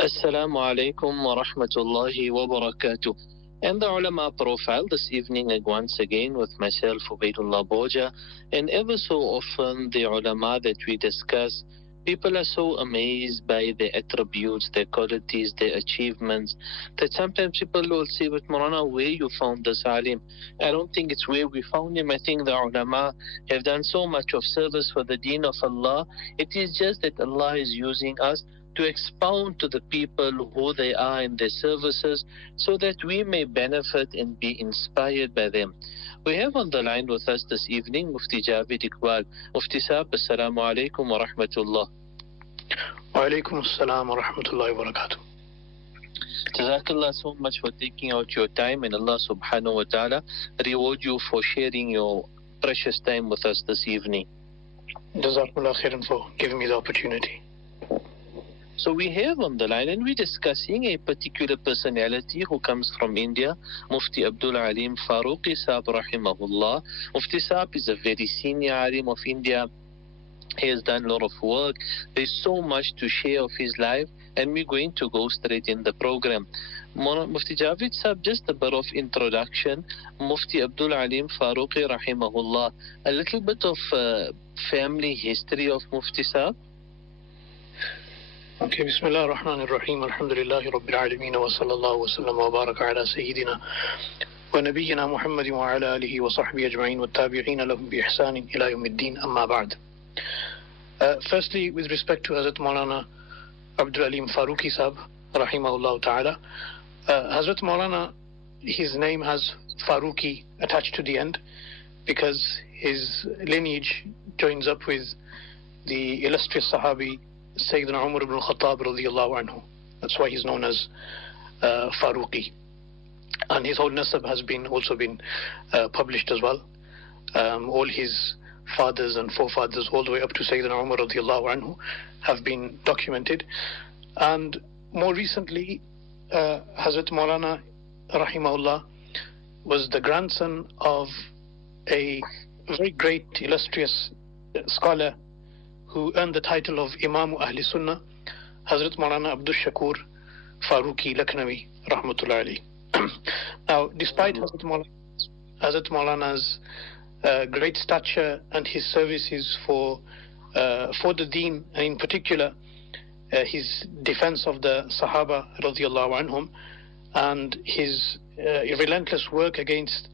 Assalamu alaikum wa rahmatullahi wa barakatuh. And the ulama profile this evening once again with myself, Ubaidullah Boja. And ever so often the ulama that we discuss, people are so amazed by their attributes, their qualities, their achievements, that sometimes people will say, but Maulana, where you found this alim? I don't think it's where we found him. I think the ulama have done so much of service for the deen of Allah. It is just that Allah is using us to expound to the people who they are in their services so that we may benefit and be inspired by them. We have on the line with us this evening Mufti Jawed Iqbal. Mufti Saab, Assalamu alaikum wa rahmatullah. Wa alaikum assalam wa rahmatullahi wa barakatuh. Jazakallah so much for taking out your time, and Allah subhanahu wa ta'ala reward you for sharing your precious time with us this evening. Jazakumullah khairan for giving me the opportunity. So we have on the line, and we're discussing a particular personality who comes from India, Mufti Abdul Aleem Farooqi Saab rahimahullah. Mufti Saab is a very senior alim of India. He has done a lot of work. There's so much to share of his life, and we're going to go straight in the program. Mufti Jawed Saab, just a bit of introduction. Mufti Abdul Aleem Farooqi rahimahullah. A little bit of family history of Mufti Saab. Okay, Bismillah ar-Rahman ar-Rahim, alhamdulillahi rabbil alameen, wa sallallahu wa sallam wa baraka ala sayyidina wa nabiyyina Muhammadin wa ala alihi wa sahbihi ajma'in wa tabi'ina lahum bi ihsanin ila yawmiddin, amma ba'd. Firstly, with respect to Hazrat Maulana Abdul Aleem Farooqi Sahab, rahimahullah ta'ala, Hazrat Maulana, his name has Farooqi attached to the end because his lineage joins up with the illustrious Sahabi Sayyidina Umar ibn al-Khattab radiyallahu anhu. That's why he's known as Farooqi. And his whole nasab has also been published as well. All his fathers and forefathers all the way up to Sayyidina Umar radiyallahu anhu have been documented. And more recently, Hazrat Maulana rahimahullah was the grandson of a very great illustrious scholar who earned the title of Imam Ahli Sunnah, Hazrat Maulana Abdul Shakur Farooqi Lakhnawi rahmatullah alayhi. Now, despite Hazrat Maulana's great stature and his services for the deen, and in particular his defense of the Sahaba radiyallahu anhum, and his relentless work against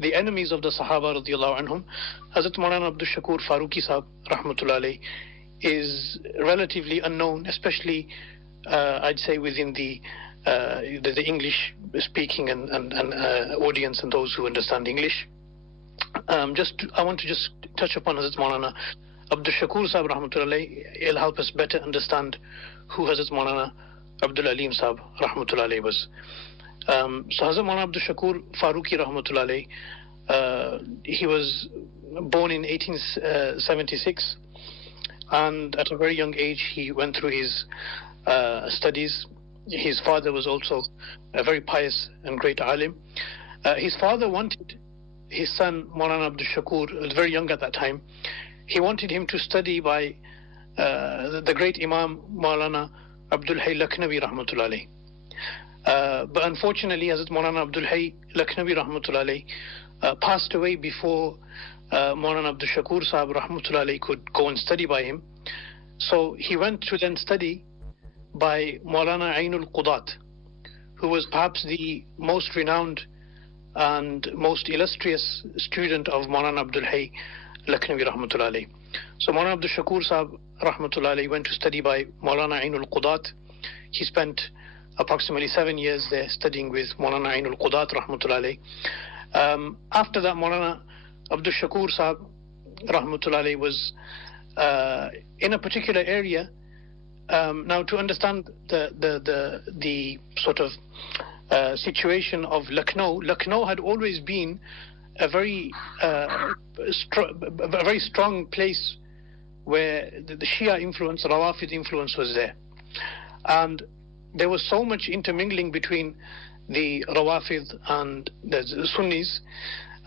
the enemies of the Sahaba radiyallahu anhum, Hazrat Maulana Abdul Shakur Farooqi Sahab rahmatullah alayhi is relatively unknown, especially I'd say within the English speaking and audience and those who understand English. I want to just touch upon Hazrat Maulana Abdul Shakur Sahab rahmatullah alayhi. It'll help us better understand who Hazrat Maulana Abdul Aleem Sahab rahmatullah alayhi was. So Hazrat Maulana Abdul Shakur Farooqi rahmatullah alayhi, he was born in 1876, and at a very young age he went through his studies. His father was also a very pious and great alim. His father wanted his son Maulana Abdul Shakur, was very young at that time, he wanted him to study by the great Imam Maulana Abdul Hayy Lakhnawi rahmatullah alayhi. But unfortunately, Hazrat Maulana Abdul Hayy Lakhnawi rahmatullah alayhi passed away before Maulana Abdul Shakur Sahab rahmatullah alayhi could go and study by him. So he went to then study by Maulana Ainul Qudat, who was perhaps the most renowned and most illustrious student of Maulana Abdul Hayy Lakhnawi rahmatullah alayhi. So Maulana Abdul Shakur Sahab rahmatullah alayhi went to study by Maulana Ainul Qudat. He spent approximately 7 years there studying with Maulana Ainul Qudat rahmatullah alayhi. After that, Maulana Abdul Shakur Sahab rahmatullah alayhi was in a particular area. Now, to understand the sort of situation of Lucknow had always been a very strong place where the Shia influence, Rawafid influence was there, and there was so much intermingling between the Rawafid and the Sunnis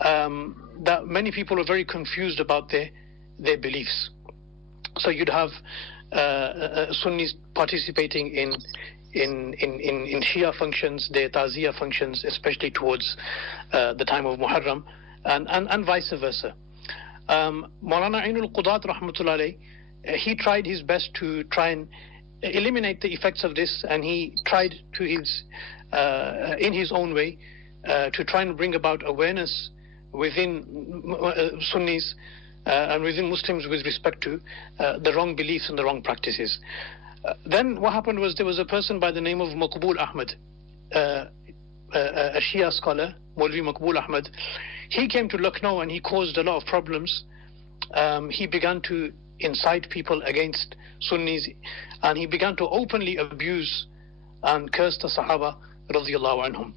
that many people were very confused about their beliefs. So you'd have Sunnis participating in Shia functions, their Taziyah functions, especially towards the time of Muharram, and vice versa. Maulana Ainul Qudat rahmatullah alayh, he tried his best to try and eliminate the effects of this, and he tried to in his own way to try and bring about awareness within Sunnis and within Muslims with respect to the wrong beliefs and the wrong practices. Then what happened was there was a person by the name of Maqbul Ahmad, a Shia scholar, Maulvi Maqbul Ahmad. He came to Lucknow and he caused a lot of problems. He began to incite people against Sunnis, and he began to openly abuse and curse the Sahaba radiyallahu anhum.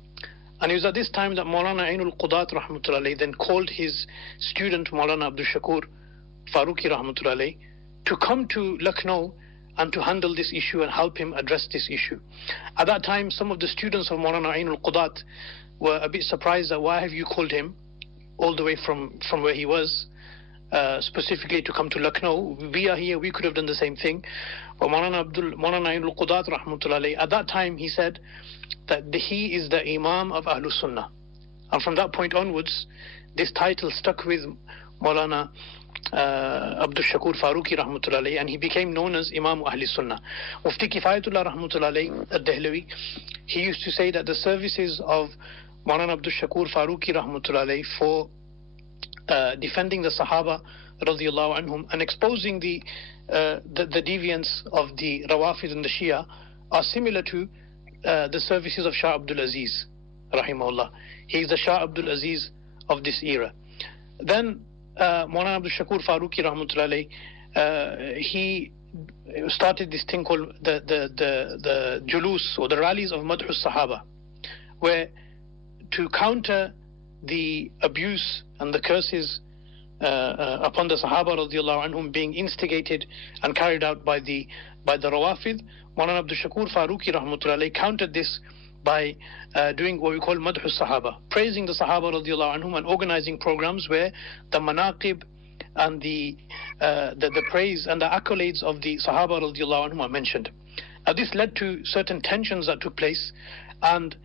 And it was at this time that Maulana Ainul Qudat rahmatullah alayh then called his student Maulana Abdul Farooqui rahmatullah alayh to come to Lucknow and to handle this issue and help him address this issue. At that time, some of the students of Maulana Ainul Qudat were a bit surprised that why have you called him all the way from where he was, specifically to come to Lucknow. We are here, we could have done the same thing. But Maulana Ainul Qudat rahmatullah alayh, at that time he said that he is the Imam of Ahlul Sunnah. And from that point onwards, this title stuck with Maulana Abdul Farooqui rahmatullah alayh, and he became known as Imam Ahlul Sunnah. Mufti Kifayatullah rahmatullah alayh al-Dehlawi, he used to say that the services of Maulana Abdul Farooqui rahmatullah alayh for defending the Sahaba radiyallahu anhum and exposing the deviance of the Rawafid and the Shia are similar to the services of Shah Abdul Aziz rahimahullah. He is the Shah Abdul Aziz of this era. Then Maulana Abdul Farooqui rahmatullah alayh, he started this thing called the Julus, or the rallies of Madh Sahaba, where to counter the abuse and the curses upon the Sahaba radiyallahu anhum being instigated and carried out by the Rawafid, Maulana Abdul Farooqui rahmatullah alayh countered this by doing what we call Madh Sahaba, praising the Sahaba radiyallahu anhum and organizing programs where the manaqib and the praise and the accolades of the Sahaba radiyallahu anhum are mentioned. Now this led to certain tensions that took place, and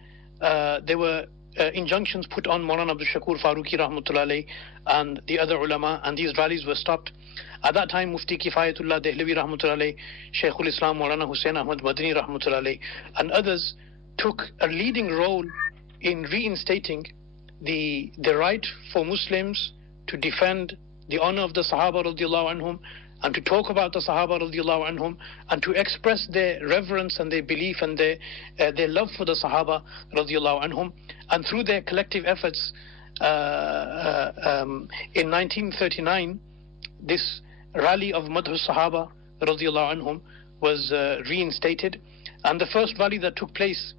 there were injunctions put on Maulana Abdul Farooqui rahmatullah alayh and the other ulama, and these rallies were stopped. At that time, Mufti Kifayatullah Dehlawi rahmatullah alayh, Shaykhul Islam Maulana Hussain Ahmad Madani rahmatullah alayh, and others took a leading role in reinstating the right for Muslims to defend the honor of the Sahaba radiyallahu anhum, and to talk about the Sahaba radiyallahu anhum, and to express their reverence and their belief and their love for the Sahaba radiyallahu anhum. And through their collective efforts, in 1939, this rally of Madh Sahaba radiyallahu anhum was reinstated. And the first rally that took place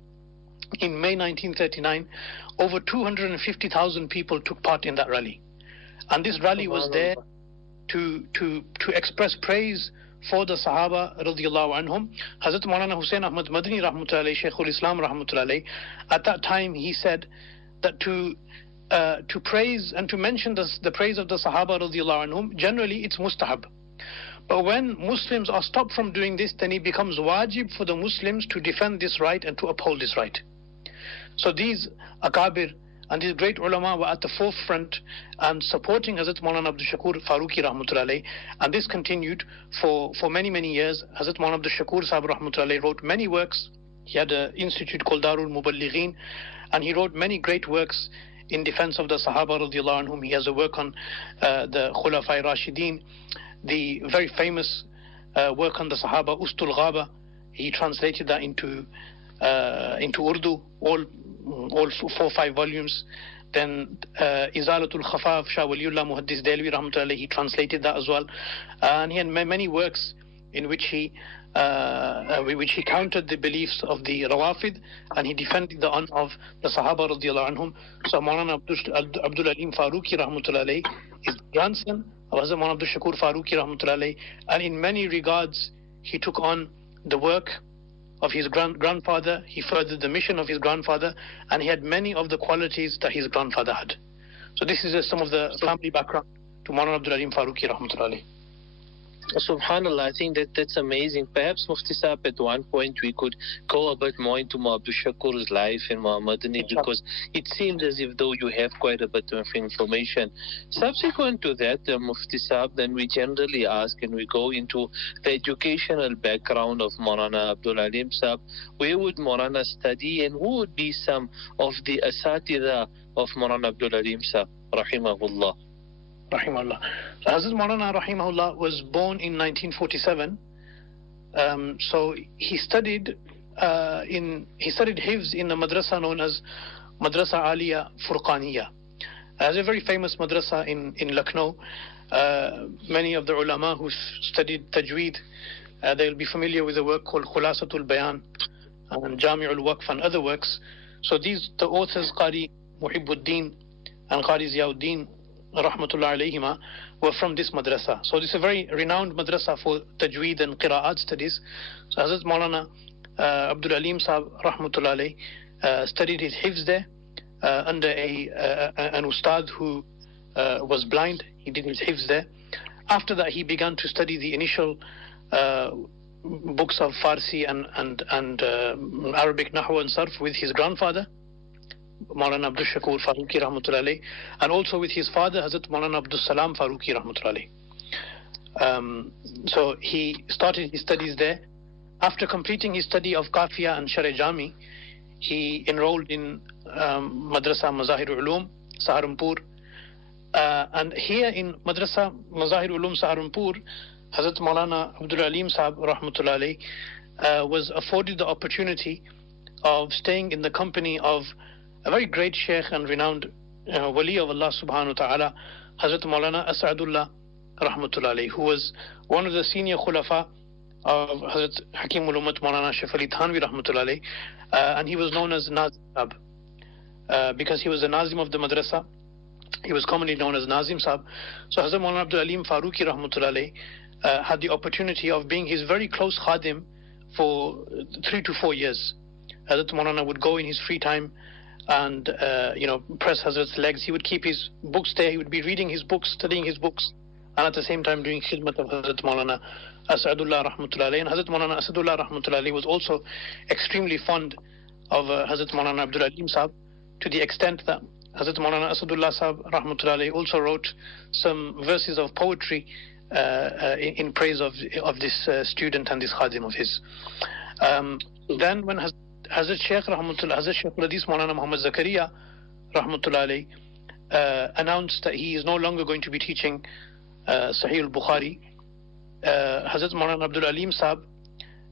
in May 1939, over 250,000 people took part in that rally. And this rally was there to express praise for the Sahaba radiyallahu anhum. Hazrat Maulana Hussain Ahmad Madani rahmatullah alayh, Shaykhul Islam rahmatullah alayh, at that time he said that to praise and to mention the praise of the Sahaba radiyallahu anhum, generally it's mustahab. But when Muslims are stopped from doing this, then it becomes wajib for the Muslims to defend this right and to uphold this right. So these akabir and these great ulama were at the forefront and supporting Hazrat Maulana Abdul Farooqui rahmatullah alayh, and this continued for many years. Hazrat Maulana Abdul Sahib rahmatullah alayh wrote many works. He had an institute called Darul Muballighin, and he wrote many great works in defense of the Sahaba radiyallahu anhum. He has a work on the Khulafai Rashideen, the very famous work on the Sahaba, Ustul Ghaba. He translated that into Urdu, all 4 or 5 volumes. Then Izalatul Khafaf, Shah Waliullah Muhaddis Dehlawi rahmatullah alayh, he translated that as well. And he had many works in which he countered the beliefs of the Rawafid, and he defended the honor of the Sahaba radiyallahu anhum. So Maulana Abdul Aleem Farooqui rahmatullah alayh is the grandson of Hazrat Maulana Abdul Farooqui rahmatullah alayh, and in many regards he took on the work of his grandfather. He furthered the mission of his grandfather, and he had many of the qualities that his grandfather had. So this is some of the family background to Maulana Abdul Aleem Farooqui rahmatullah alayh. Subhanallah, I think that's amazing. Perhaps Mufti Saab, at one point we could go a bit more into Abdul Shakur's life in Muhammadani, because it seems as if though you have quite a bit of information. Subsequent to that, Mufti Saab, then we generally ask and we go into the educational background of Maulana Abdul Aleem Saab. Where would Maulana study, and who would be some of the asatidha of Maulana Abdul Aleem Saab, rahimahullah? Rahimahullah. Hazrat Maulana Rahimahullah was born in 1947. So he studied Hifz in a madrasa known as Madrasa Aliya Furqaniya. As a very famous madrasa in Lucknow. Many of the ulama who studied Tajweed, they'll be familiar with a work called Khulasatul Bayan and Jami'ul Waqf and other works. So the authors Qari Muhibbuddin and Qari Ziyauddin Rahmatullah alayhima were from this madrasa. So this is a very renowned madrasa for Tajweed and Qira'at studies. So Hazrat Maulana Abdul Aleem Sahab Rahmatullah alayhi studied his Hifz there under an ustad who was blind. He did his Hifz there. After that he began to study the initial books of Farsi and Arabic Nahw and Sarf with his grandfather Maulana Abdul Shakur Farooqui Rahmatullah alayhi, and also with his father Hazrat Maulana Abdul Salam Farooqui Rahmatullah alayhi. So he started his studies there. After completing his study of Kafiya and Shar-e Jami, he enrolled in Madrasa Mazahir Ulum Saharanpur, and here in Madrasa Mazahir Ulum Saharanpur, Hazrat Maulana Abdul Aleem Sahab Rahmatullah alayhi was afforded the opportunity of staying in the company of a very great Sheikh and renowned Wali of Allah subhanahu wa ta'ala, Hazrat Maulana As'adullah Rahmatullah alayhi, who was one of the senior khulafa of Hazrat Hakim ul-Ummat Maulana Shaykh Ali Thanvi Rahmatullah alayhi, and he was known as Nazim Sahab because he was the Nazim of the madrasa. He was commonly known as Nazim Sahab. So Hazrat Maulana Abdul Aleem Farooqui Rahmatullah alayhi had the opportunity of being his very close khadim for 3 to 4 years. Hazrat Maulana would go in his free time and press Hazrat's legs. He would keep his books there. He would be reading his books, studying his books, and at the same time doing khidmat of Hazrat Maulana As'adullah Rahmatullah alayhi. And Hazrat Maulana As'adullah Rahmatullah alayhi was also extremely fond of Hazrat Maulana Abdul Aleem Sahab, to the extent that Hazrat Maulana As'adullah Sahab Rahmatullah alayhi also wrote some verses of poetry in praise of this student and this khadim of his. Then when Hazrat Shaykh Rahmatullah, Hazrat Shaykh al-Hadith Maulana Muhammad Zakaria Rahmatullah alayhi announced that he is no longer going to be teaching Sahih al-Bukhari, Hazrat Maulana Abdul Aleem Sahab,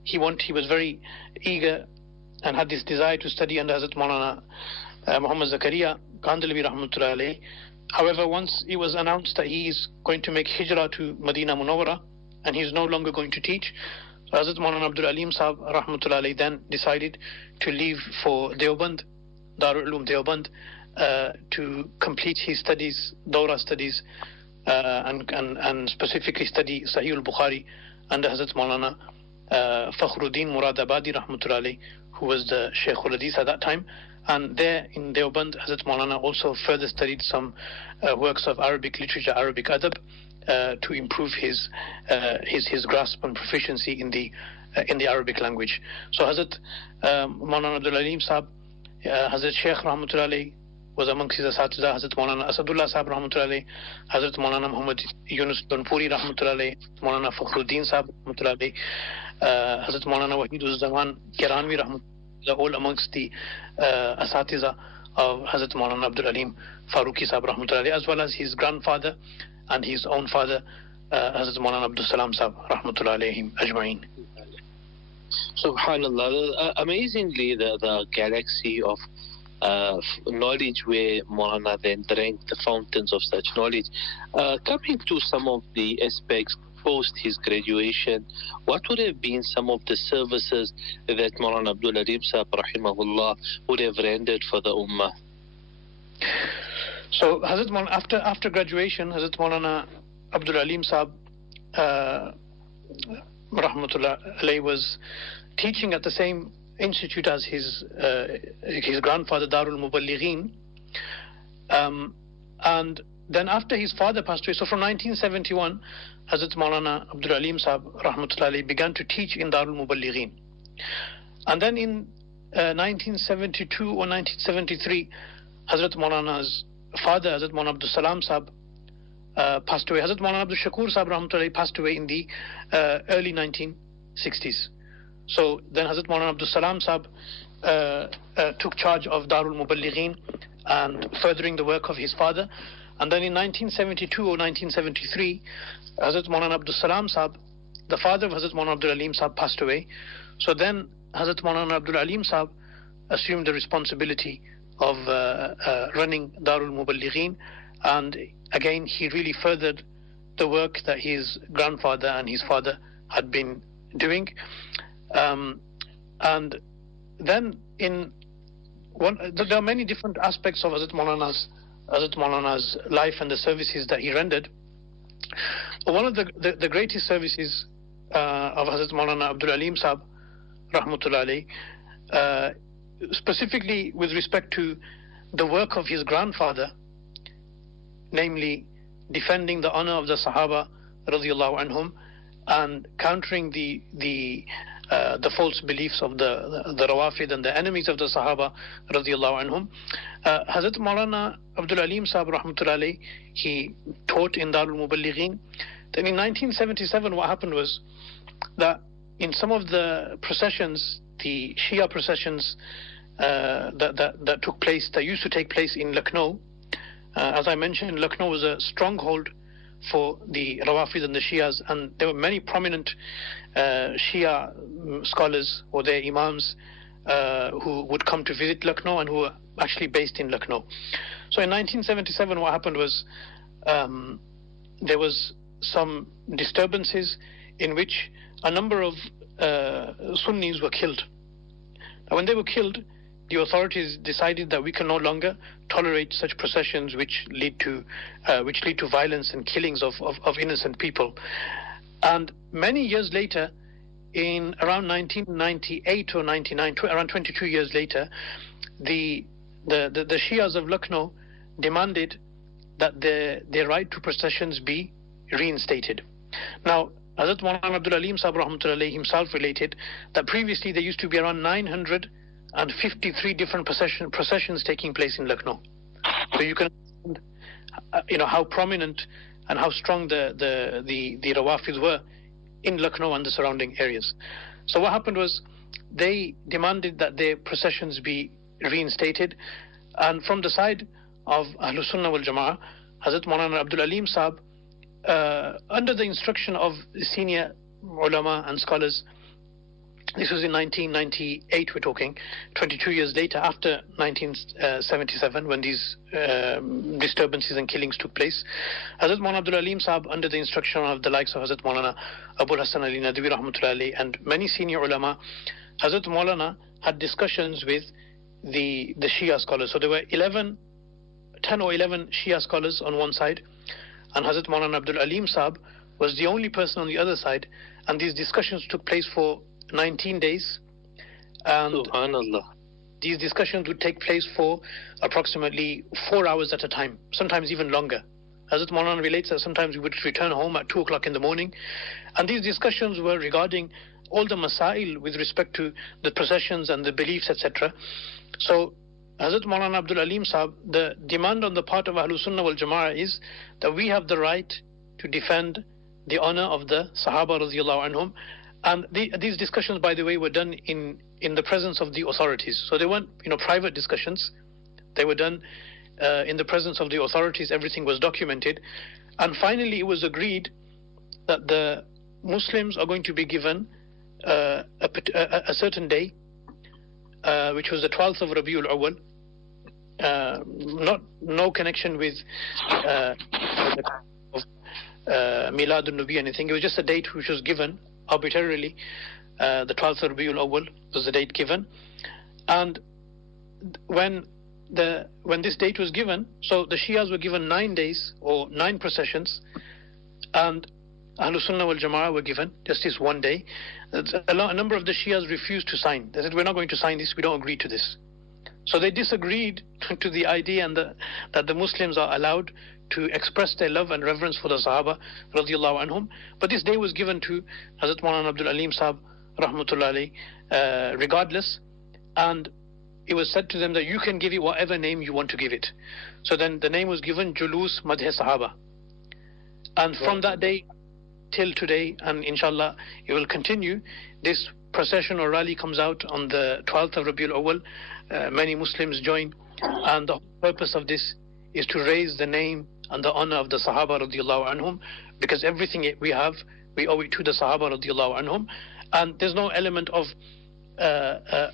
he was very eager and had this desire to study under Hazrat Maulana Muhammad Zakaria Kandhlawi Rahmatullah alayhi. However, once it was announced that he is going to make hijrah to Medina Munawwara and he is no longer going to teach, so Hazrat Maulana Abdul Aleem Sahab Rahmatullah alayhi then decided to leave for Deoband, Darul Uloom Deoband, to complete his studies, Dawra studies, and specifically study Sahih al-Bukhari under Hazrat Maulana Fakhruddin Muradabadi Rahmatullah alayhi, who was the Shaykh al-Hadith at that time. And there in Deoband, Hazrat Maulana also further studied some works of Arabic literature, Arabic adab, to improve his grasp and proficiency in the Arabic language. So Hazrat Maulana Abdul Aleem Sahab, Hazrat Shaykh Rahmatullah alayhi was amongst his asatiza, Hazrat Maulana Asadullah Sahab Rahmatullah alayhi, Hazrat Maulana Muhammad Yunus Donpuri Rahmatullah alayhi, Maulana Fakhruddin Sahab Rahmatullah alayhi, Hazrat Maulana Wahidul Zaman Kiranvi Rahmatullah, all amongst the asatiza of Hazrat Maulana Abdul Aleem Farooqui Sahab Rahmatullah alayhi, as well as his grandfather and his own father, Hazrat Maulana Abdul Salam Sahab Rahmatullah alayhim ajma'in. Subhanallah, amazingly the galaxy of knowledge where Maulana then drank the fountains of such knowledge. Coming to some of the aspects post his graduation, what would have been some of the services that Maulana Abdul Aleem Sahab rahimahullah would have rendered for the Ummah? So Hazrat Maulana, after graduation, Hazrat Maulana Abdul Aleem Sahab rahmatullah alayhi was teaching at the same institute as his grandfather, Darul Muballighin, and then after his father passed away, so from 1971, Hazrat Maulana Abdul Aleem Sahab rahmatullahi began to teach in Darul Muballighin. And then in 1972 or 1973, Hazrat Maulana's father, Hazrat Maulana Abdul Salam Sahab, passed away. Hazrat Maulana Abdul Shakur Sahab rahmatullahi passed away in the early 1960s. So then Hazrat Maulana Abdul Salam Sahab took charge of Darul Muballighin and furthering the work of his father. And then in 1972 or 1973, Hazrat Maulana Abdul Salam Sahab, the father of Hazrat Maulana Abdul Aleem Sahab, passed away. So then Hazrat Maulana Abdul Aleem Sahab assumed the responsibility of running Darul Muballighin, and again he really furthered the work that his grandfather and his father had been doing. And then there are many different aspects of Hazrat Maulana's life and the services that he rendered. One of the greatest services of Hazrat Maulana Abdul Aleem Sahab rahmatullahi alayhi, specifically with respect to the work of his grandfather, namely defending the honor of the Sahaba radiyallahu anhum and countering the false beliefs of the Rawafid and the enemies of the Sahaba radiyallahu anhum. Hazrat Maulana Abdul Aleem Sahab rahmatullahi alayhi, he taught in Darul Muballighin. Then in 1977 what happened was that in some of the processions, the Shia processions that took place, that used to take place in Lucknow, as I mentioned, Lucknow was a stronghold for the Rawafid and the Shias, and there were many prominent Shia scholars or their imams who would come to visit Lucknow and who were actually based in Lucknow. So in 1977 what happened was there was some disturbances in which a number of Sunnis were killed. Now when they were killed, the authorities decided that we can no longer tolerate such processions which lead to violence and killings of innocent people. And many years later, in around 1998 or 99, around 22 years later, the Shias of Lucknow demanded that their right to processions be reinstated. Now, Hazrat Maulana Abdul Aleem Sahab rahmatullahi himself related that previously there used to be around 953 different processions taking place in Lucknow. So you can understand, how prominent and how strong the Rawafids were in Lucknow and the surrounding areas. So what happened was they demanded that their processions be reinstated, and from the side of Ahlus Sunnah wal Jama'ah, Hazrat Maulana Abdul Aleem Sahab, under the instruction of senior ulama and scholars, this was in 1998, we're talking, 22 years later, after 1977, when these disturbances and killings took place. Hazrat Maulana Abdul Aleem Sahab, under the instruction of the likes of Hazrat Maulana Abul Hassan Ali Nadwi rahmatullahi and many senior ulama, Hazrat Maulana had discussions with the Shia scholars. So there were 10 or 11 Shia scholars on one side, and Hazrat Maulana Abdul Aleem Sahab was the only person on the other side, and these discussions took place for 19 days, and Subhanallah. These discussions would take place for approximately 4 hours at a time, sometimes even longer. Hazrat Maulana relates that sometimes we would return home at 2 o'clock in the morning, and these discussions were regarding all the masail with respect to the processions and the beliefs, etc. So Hazrat Maulana Abdul Aleem Sahab, the demand on the part of Ahlus Sunnah wal Jama'ah is that we have the right to defend the honor of the Sahaba radiyallahu anhum. And these discussions, by the way, were done in the presence of the authorities. So they weren't, private discussions. They were done in the presence of the authorities. Everything was documented. And finally, it was agreed that the Muslims are going to be given a certain day, which was the 12th of Rabiul Awwal. No connection with Miladun Nabi, anything. It was just a date which was given arbitrarily. The 12th of Rabiul Awwal was the date given, and when this date was given, so the Shias were given 9 days or 9 processions, and Ahlus Sunnah wal Jama'ah were given just this 1 day. A number of the Shias refused to sign. They said, we're not going to sign this, we don't agree to this. So they disagreed to the idea that the Muslims are allowed to express their love and reverence for the Sahaba radiallahu anhum. But this day was given to Hazrat Maulana Abdul Aleem Sahab rahmatullahi regardless, and it was said to them that you can give it whatever name you want to give it. So then the name was given Julus Madh Sahaba, and from that day till today, and inshallah it will continue, this procession or rally comes out on the 12th of Rabiul Awwal. Many Muslims join, and the purpose of this is to raise the name and the honor of the Sahaba radiallahu anhum, because everything we have, we owe it to the Sahaba radiallahu anhum, and there's no element of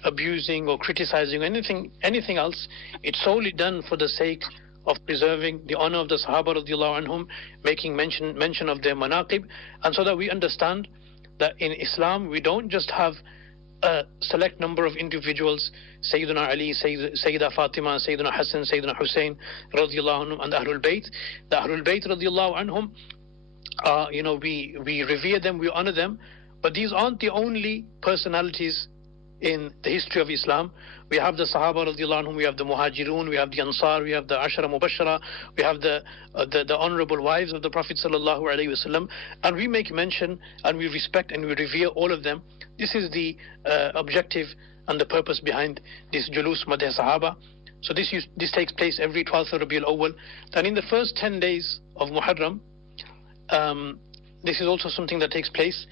abusing or criticizing or anything else. It's solely done for the sake of preserving the honor of the Sahaba radiallahu anhum, making mention of their manaqib, and so that we understand that in Islam we don't just have a select number of individuals, Sayyidina Ali, Sayyida Fatima, Sayyidina Hassan, Sayyidina Hussein radiallahu anhum, and the Ahlul Bayt. The Ahlul Bayt radiallahu anhum, we revere them, we honor them, but these aren't the only personalities in the history of Islam. We have the Sahaba radiallahu anhum, we have the Muhajirun, we have the Ansar, we have the Ashara Mubashara, we have the honorable wives of the Prophet sallallahu alaihi wasallam, and we make mention and we respect and we revere all of them. This is the objective and the purpose behind this Julus Madh Sahaba. So this takes place every 12th of Rabiul Awwal. Then in the first 10 days of Muharram, this is also something that takes place,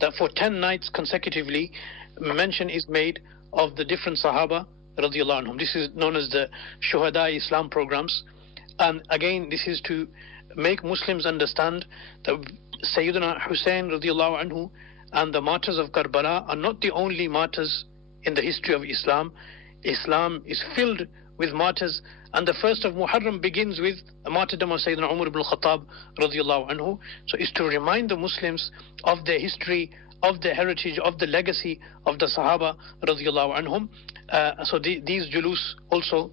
that for 10 nights consecutively mention is made of the different Sahaba radiallahu anhum. This is known as the Shuhada Islam programs, and again this is to make Muslims understand that Sayyidina Hussein radiallahu anhu and the martyrs of Karbala are not the only martyrs in the history of Islam. Islam is filled with martyrs, and the first of Muharram begins with the martyrdom of Sayyidina Umar ibn Khattab radiallahu anhu. So it's to remind the Muslims of their history, of their heritage, of the legacy of the Sahaba radiallahu anhum. So these julus also,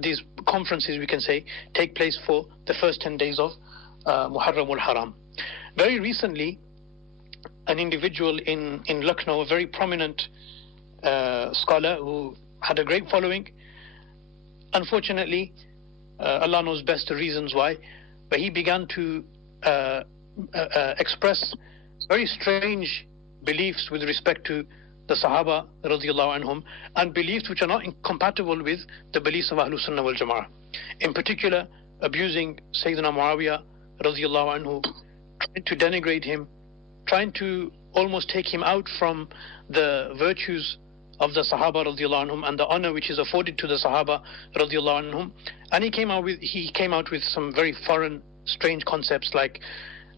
these conferences we can say, take place for the first 10 days of Muharram al-Haram. Very recently, an individual in Lucknow, a very prominent scholar who had a great following, unfortunately, Allah knows best the reasons why, but he began to express very strange beliefs with respect to the Sahaba radiallahu anhum, and beliefs which are not incompatible with the beliefs of Ahlus Sunnah wal Jama'ah. In particular, abusing Sayyidina Muawiyah radiallahu anhu, trying to denigrate him, trying to almost take him out from the virtues of the Sahaba radiallahu anhum and the honor which is afforded to the Sahaba radiallahu anhum. And he came out with some very foreign, strange concepts like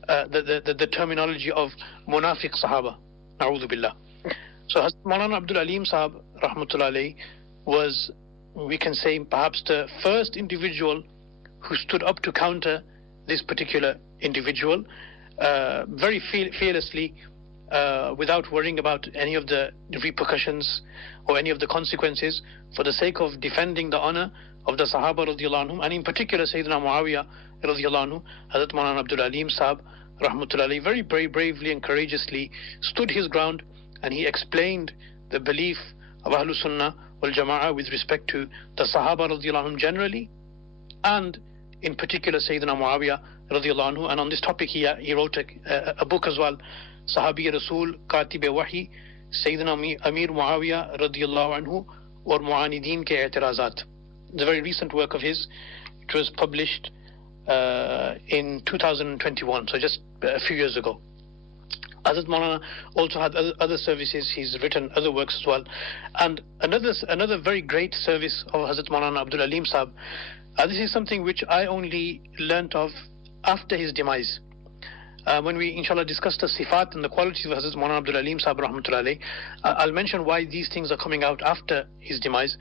the terminology of munafiq Sahaba, na'udhu billah. So Hazrat Maulana Abdul Aleem Sahab rahmatullahi was, we can say, perhaps the first individual who stood up to counter this particular individual very fearlessly, without worrying about any of the repercussions or any of the consequences, for the sake of defending the honor of the Sahaba radiallahu anhum, and in particular Sayyidina Muawiyah radiallahu anhu. Hazrat Maulana Abdul Aleem Sahab rahmatullahi very bravely and courageously stood his ground, and he explained the belief of Ahlus Sunnah wal Jama'ah with respect to the Sahaba radiallahu anhum generally, and in particular Sayyidina Muawiyah radiallahu anhu. And on this topic he wrote a book as well, Sahabi Rasul Katib Wahi, Sayyidina Amir Muawiyah radiallahu anhu or Mu'anideen ke I'tirazat. It's a very recent work of his. It was published in 2021, so just a few years ago. Hazrat Maulana also had other services. He's written other works as well. And another very great service of Hazrat Maulana Abdul Aleem Sahab, this is something which I only learnt of after his demise. When we inshallah discuss the sifat and the qualities of Hazrat Maulana Abdul Aleem Sahab rahmatullahi, I'll mention why these things are coming out after his demise.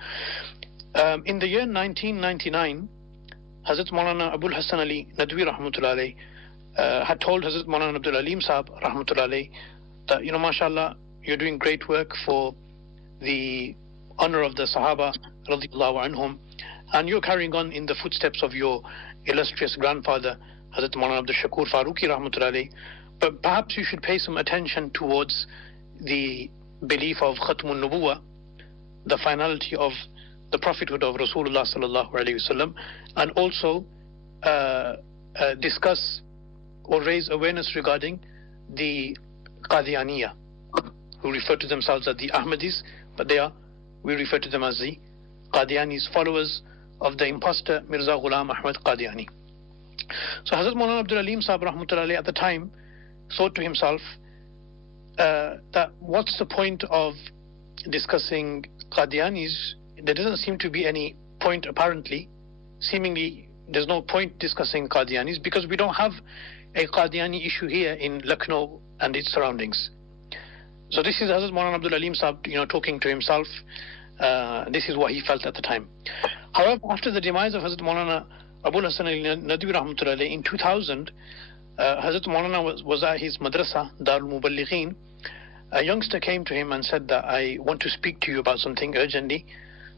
In the year 1999, Hazrat Maulana Abul Hassan Ali Nadwi rahmatullahi had told Hazrat Maulana Abdul Aleem Sahab rahmatullahi that, mashallah, you're doing great work for the honor of the Sahaba radiallahu anhum, and you're carrying on in the footsteps of your illustrious grandfather Hazrat Maulana Abdul Shakur Farooqi rahmatullahi, but perhaps you should pay some attention towards the belief of Khatmun Nubuwah, the finality of the prophethood of Rasulullah sallallahu alaihi wasallam, and also discuss or raise awareness regarding the Qadianiya, who refer to themselves as the Ahmadis, but we refer to them as the Qadianis, followers of the impostor Mirza Ghulam Ahmad Qadiani. So Hazrat Maulana Abdul Aleem Sahib Rahmatullahi at the time thought to himself that what's the point of discussing Qadianis? There doesn't seem to be any point apparently. Seemingly there's no point discussing Qadianis because we don't have a Qadiani issue here in Lucknow and its surroundings. So this is Hazrat Maulana Abdul Aleem Sahib, talking to himself. This is what he felt at the time. However, after the demise of Hazrat Maulana Abul Hasan Ali Nadwi Rahmatullahi in 2000, Hazrat Maulana was at his madrasa, Darul Muballighin. A youngster came to him and said that I want to speak to you about something urgently.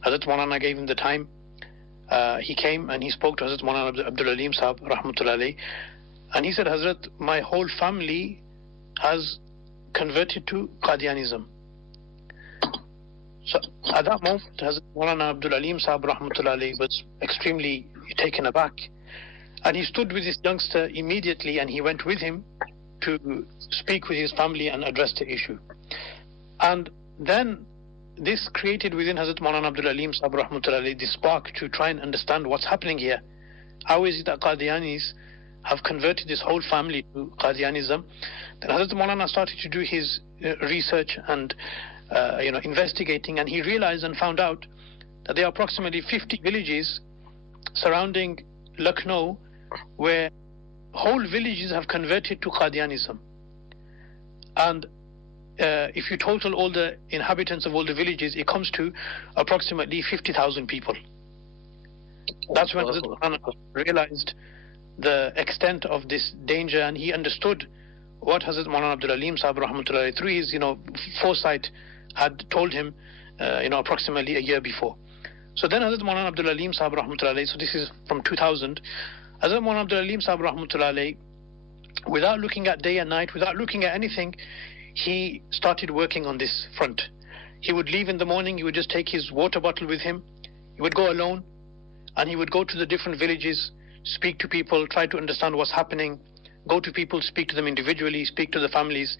Hazrat Maulana gave him the time. He came and he spoke to Hazrat Maulana Abdul Aleem Sahib Rahmatullahi, and he said, Hazrat, my whole family has converted to Qadianism. So at that moment, Hazrat Maulana Abdul Aleem Sahib Rahmatullahi was extremely taken aback, and he stood with this youngster immediately and he went with him to speak with his family and address the issue. And then this created within Hazrat Maulana Abdul Aleem Sahib Rahmatullahi this spark to try and understand what's happening here. How is it that Qadianis have converted this whole family to Qadianism? Then Hazrat Maulana started to do his research and investigating, and he realized and found out that there are approximately 50 villages surrounding Lucknow where whole villages have converted to Qadianism. And if you total all the inhabitants of all the villages, it comes to approximately 50,000 people. That's when Hazrat Maulana realized the extent of this danger, and he understood what Hazrat Maulana Abdul Aleem Sahib Rahmatullahi through his foresight had told him approximately a year before. So then Hazrat Maulana Abdul Aleem Sahib Rahmatullahi, so this is from 2000, Hazrat Maulana Abdul Aleem Sahib Rahmatullahi, without looking at day and night, without looking at anything, he started working on this front. He would leave in the morning, he would just take his water bottle with him, he would go alone, and he would go to the different villages, speak to people, try to understand what's happening, go to people, speak to them individually, speak to the families,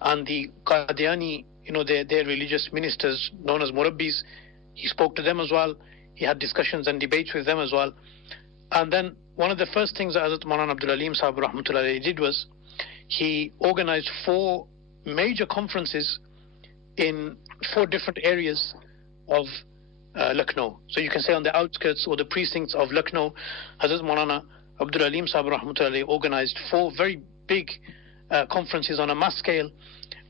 and the Qadiani, their religious ministers known as Murabbis, he spoke to them as well. He had discussions and debates with them as well. And then one of the first things that Hazrat Maulana Abdul Aleem Sahib Rahmatullahi did was he organized 4 major conferences in 4 different areas of Lucknow. So you can say on the outskirts or the precincts of Lucknow, Hazrat Maulana Abdul Aleem Sahib Rahmatullahi organized 4 very big conferences on a mass scale,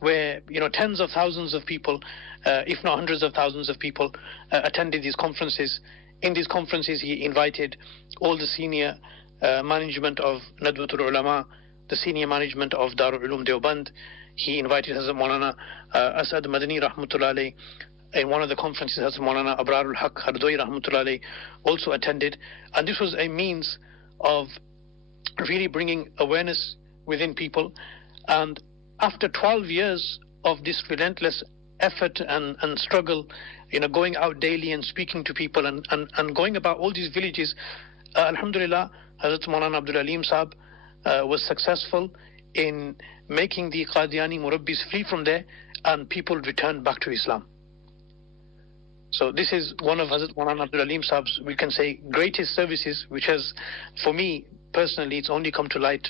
where tens of thousands of people, if not hundreds of thousands of people, attended these conferences. In these conferences, he invited all the senior management of Nadwatul Ulama, the senior management of Darul Ulum Deoband. He invited Hazrat Maulana Asad Madani Rahmatullahi. In one of the conferences, Hazrat Maulana Abrarul Haq Hardoi Rahmatullahi also attended. And this was a means of really bringing awareness within people. And after 12 years of this relentless effort and struggle, going out daily and speaking to people and going about all these villages, Alhamdulillah, Hazrat Maulana Abdul Aleem Sahib was successful in making the Qadiani Murabbis free from there, and people returned back to Islam. So this is one of Hazrat Maulana Abdul Aleem Sahib's, we can say, greatest services, which has, for me personally, it's only come to light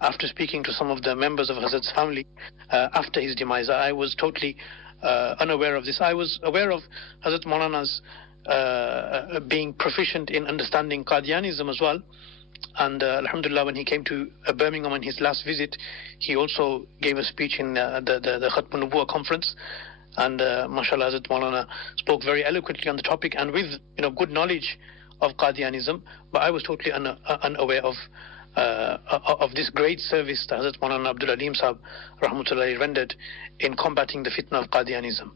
after speaking to some of the members of Hazrat's family after his demise. I was totally unaware of this. I was aware of Hazrat Maulana's being proficient in understanding Qadianism as well. And Alhamdulillah, when he came to Birmingham on his last visit, he also gave a speech in the Khatm Nubuwa conference. And mashallah, Hazrat Maulana spoke very eloquently on the topic and with good knowledge of Qadianism. But I was totally unaware of this great service that Hazrat Maulana Abdul Aleem Sahib Rahmatullahi rendered in combating the fitna of Qadianism.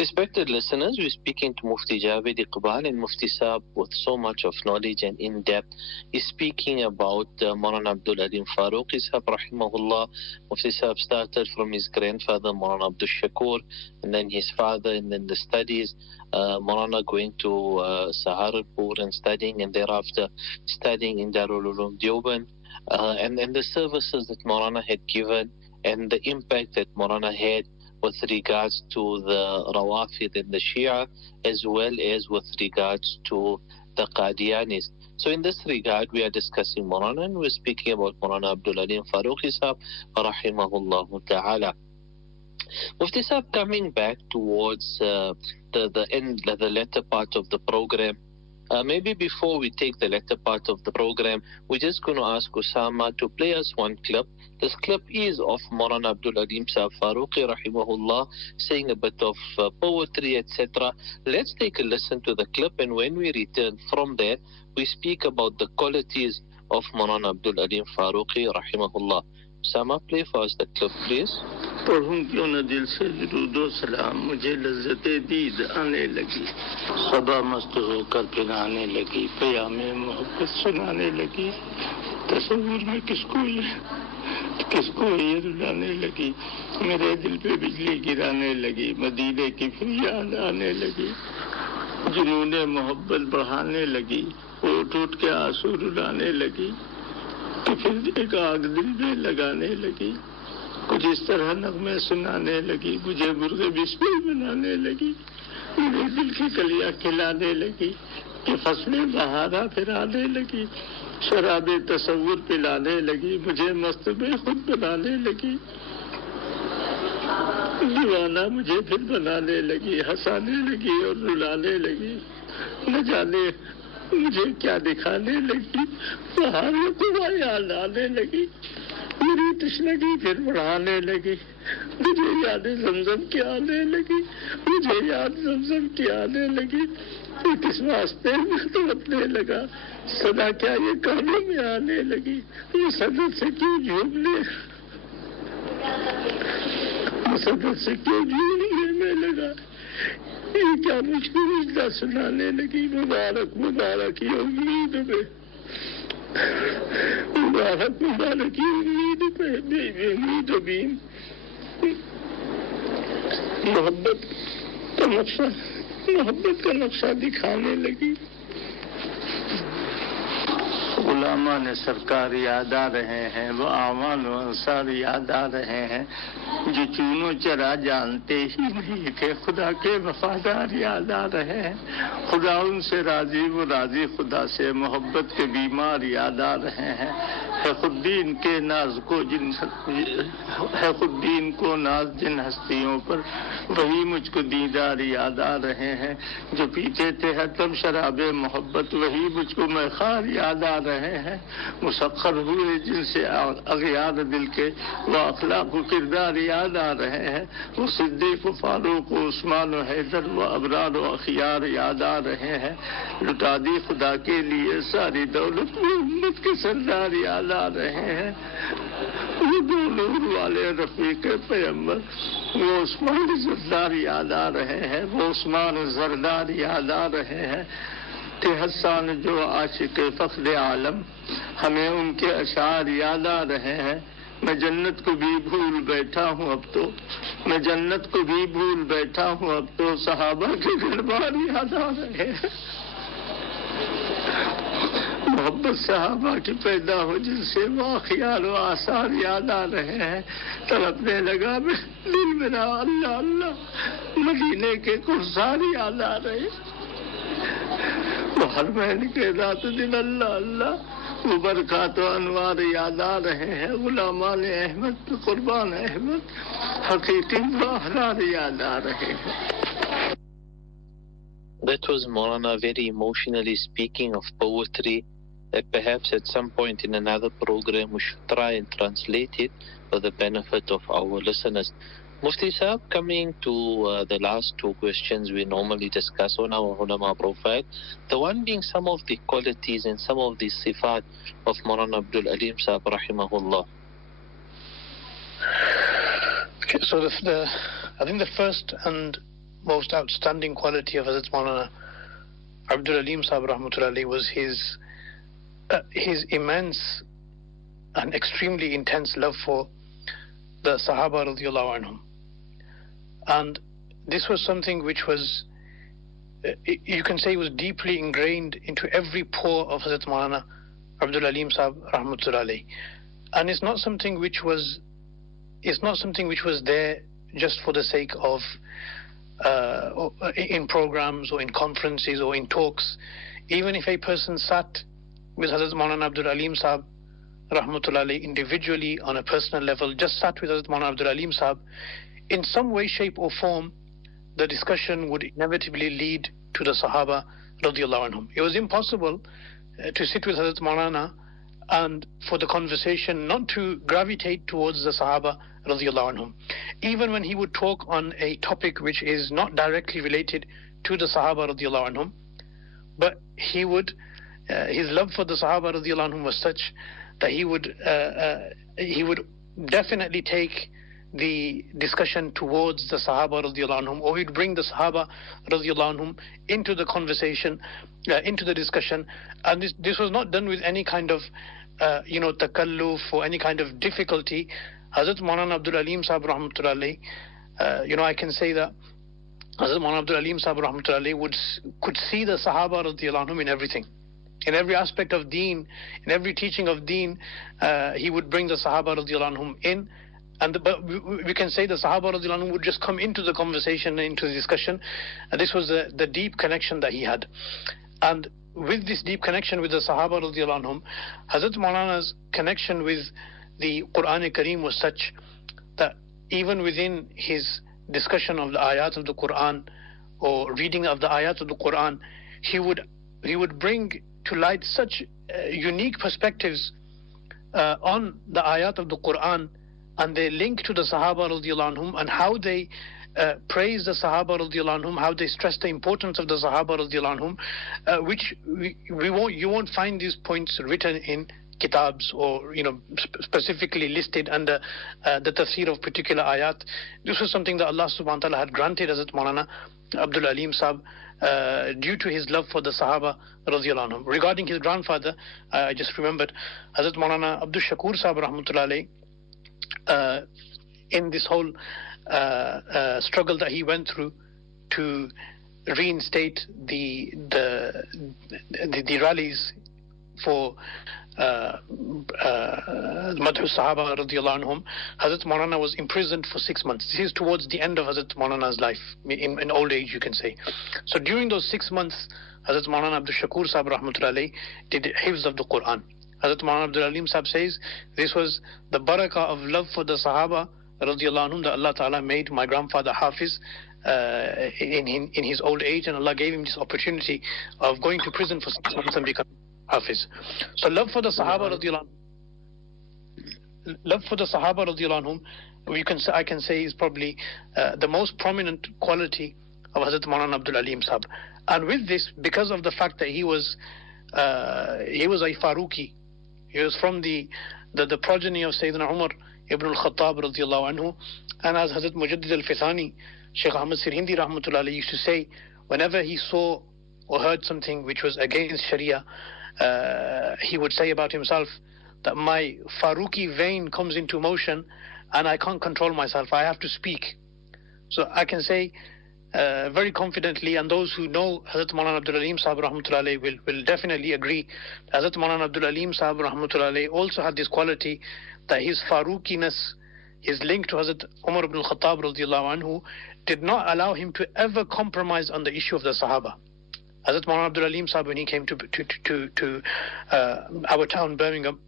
Respected listeners, we're speaking to Mufti Jawed Iqbal, and Mufti Saab, with so much of knowledge and in-depth, is speaking about Maulana Abdul Aleem Farooqi Saab, rahimahullah. Mufti Saab started from his grandfather, Maulana Abdul Shakur, and then his father, and then the studies. Maulana going to Saharapur and studying, and thereafter studying in Darul Uloom Deoband, and then the services that Maulana had given, and the impact that Maulana had with regards to the Rawafid and the Shia, as well as with regards to the Qadianis. So in this regard, we are discussing Maulana, and we're speaking about Maulana Abdul Aleem Farooqi Saab, rahimahullah ta'ala. Mufti Saab, coming back towards the end, the latter part of the program, maybe before we take the latter part of the program, we're just going to ask Usama to play us one clip. This clip is of Maulana Abdul Aleem Saab Farooqi rahimahullah, saying a bit of poetry, etc. Let's take a listen to the clip, and when we return from there, we speak about the qualities of Maulana Abdul Aleem Farooqi rahimahullah. Usama, play for us the clip, please. پڑھوں کیوں نہ دل سے درود و سلام مجھے لذت دید آنے لگی صبا مست ہو کر پھر آنے لگی پیام محبت سنانے لگی تصور میں کس کو یہ رلانے لگی میرے دل پہ بجلی گرانے لگی مدینے کی پھر یاد آنے لگی جنون محبت بڑھانے لگی اٹھ کے آنسو رلانے لگی کہ پھر ایک آگ دل میں لگانے لگی کچھ اس طرح نغمے سنانے لگی مجھے مرغے بسمل بنانے لگی میرے دل کی کلیاں کھلانے لگی کہ فصلیں بہارا پھر آنے لگی شراب تصور پلانے لگی مجھے مست میں خود بنانے لگی دیوانہ مجھے پھر بنانے لگی ہنسانے لگی اور رلانے لگی نہ جانے مجھے کیا دکھانے لگی پہاڑوں کو یاد آنے لگی میری تشنگی پھر بڑھانے لگی مجھے یاد زمزم کی آنے لگی مجھے یاد زمزم کی آنے لگی کس واسطے میں تڑپنے لگا صدا کیا یہ کانوں میں آنے لگی مسدت سے کیوں جھومنے میں لگا یہ کیا مجھ کو مجدہ سنانے لگی مبارک مبارک یہ امید میں مبارک مبارک یہ امید پہ امید و بیم محبت کا نقشہ دکھانے لگی غلامان سرکار یاد آ رہے ہیں وہ اعوان و انصار یاد آ رہے ہیں جو چونوں چرا جانتے ہی نہیں کہ خدا کے وفادار یاد آ رہے ہیں خدا ان سے راضی وہ راضی خدا سے محبت کے بیمار یاد آ رہے ہیں ہے خود دین کے ناز کو ناز جن ہستیوں پر وہی مجھ کو دیدار یاد آ رہے ہیں جو پیتے تھے حتم شراب محبت وہی مجھ کو میخار یاد آ رہے ہیں مسخر ہوئے جن سے اغیار دل کے وہ اخلاق و کردار یاد آ رہے ہیں وہ صدیق و فاروق و عثمان و حیدر و ابرار و اخیار یاد آ رہے ہیں لٹا دی خدا کے لیے ساری دولت وہ امت کے سردار یاد آ رہے ہیں وہ دو نور والے رفیق پیمبر وہ عثمان زردار یاد آ رہے ہیں وہ عثمان زردار یاد آ رہے ہیں کہ حسان جو عاشق فخر عالم ہمیں ان کے اشعار یاد آ رہے ہیں میں جنت کو بھی بھول بیٹھا ہوں اب تو میں جنت کو بھی بھول بیٹھا ہوں اب تو صحابہ کے گھر بار یاد آ رہے ہیں محبت صحابہ کی پیدا ہو جن سے واقعات و آثار یاد آ رہے ہیں تڑپنے لگا میں دل میرا اللہ اللہ مدینے کے کفار یاد آ رہے وہ ہر مہینے کے رات دن اللہ اللہ وہ برکات و انوار یاد آ رہے ہیں غلامان احمد قربان احمد حقیقی احرار یاد آ رہے ہیں. That was Maulana very emotionally speaking of poetry that perhaps at some point in another program we should try and translate it for the benefit of our listeners. Mufti Saab, coming to the last two questions we normally discuss on our ulama profile, the one being some of the qualities and some of the sifat of Maulana Abdul Aleem Saab rahimahullah. Okay, so I think the first and most outstanding quality of Hazrat Maulana Abdul Aleem Sahib Rahmatullahi was his immense and extremely intense love for the Sahaba radiallahu anhum. And this was something which was, you can say, was deeply ingrained into every pore of Hazrat Maulana Abdul Aleem Sahib Rahmatullahi. And it's not something which was there just for the sake of in programs or in conferences or in talks. Even if a person sat with Hazrat Maulana Abdul Aleem Sahib Rahmatullahi individually on a personal level, just sat with Hazrat Maulana Abdul Aleem Sahib, in some way, shape or form, the discussion would inevitably lead to the Sahaba radiallahu anhum. It was impossible to sit with Hazrat Maulana and for the conversation not to gravitate towards the Sahaba radiallahu anhum. Even when he would talk on a topic which is not directly related to the Sahaba radiallahu anhum, but he would, his love for the Sahaba radiallahu anhum was such that he would definitely take the discussion towards the Sahaba radiallahu anhum, or he'd bring the Sahaba radiallahu anhum into the conversation, into the discussion. And this was not done with any kind of takalluf or any kind of difficulty. Hazrat Maulana Abdul Aleem Sahib Rahmatullahi, I can say that Hazrat Maulana Abdul Aleem Sahib Rahmatullahi could see the Sahaba radiallahu anhum in everything. In every aspect of deen, in every teaching of deen, he would bring the Sahaba radiallahu anhum in. But we can say the Sahaba radiallahu anhum would just come into the conversation, into the discussion. And this was the deep connection that he had. And with this deep connection with the Sahaba radiallahu anhum, Hazrat Maulana's connection with the Quran-e-Kareem was such that even within his discussion of the ayat of the Quran or reading of the ayat of the Quran, he would bring to light such unique perspectives on the ayat of the Quran and their link to the Sahaba radiallahu anhum, and how they praise the Sahaba radiallahu anhum, how they stress the importance of the Sahaba radiallahu anhum, which you won't find these points written in kitabs or specifically listed under the tafsir of particular ayat. This was something that Allah subhanahu wa ta'ala had granted Hazrat Maulana Abdul Aleem Sahib due to his love for the Sahaba radiallahu anhum. Regarding his grandfather, I just remembered Hazrat Maulana Abdul Shakur Sahib rahmatullahi in this whole struggle that he went through to reinstate the rallies for Madhu Sahaba radiallahu anhum. Hazrat Maulana was imprisoned for 6 months. This is towards the end of Hazrat Maulana's life, in old age, you can say. So during those 6 months, Hazrat Maulana Abdul Shakur Sahib rahmatullahi did hifz of the Quran. Hazrat Maulana Abdul Aleem Sahib says, this was the barakah of love for the Sahaba radiallahu anhum that Allah Ta'ala made my grandfather Hafiz in his old age, and Allah gave him this opportunity of going to prison for 6 months and becoming Hafiz. So love for the Sahaba radiallahu anhum, I can say is probably the most prominent quality of Hazrat Maulana Abdul Aleem Sahib. And with this, because of the fact that he was a Farooqi, he was from the progeny of Sayyidina Umar ibn al-Khattab radiallahu anhu, and as Hazrat Mujaddid al-Fithani, Shaykh Ahmad Sirhindi rahmatullahi used to say, whenever he saw or heard something which was against Sharia, he would say about himself that my Farooqi vein comes into motion and I can't control myself, I have to speak. So I can say very confidently, and those who know Hazrat Maulana Abdul Aleem Sahib rahmatullahi will definitely agree, Hazrat Maulana Abdul Aleem Sahib rahmatullahi also had this quality that his Farooqiness, his link to Hazrat Umar ibn al-Khattab radiallahu anhu, did not allow him to ever compromise on the issue of the Sahaba. Hazrat Maulana Abdul Aleem Sahib, when he came to our town, Birmingham,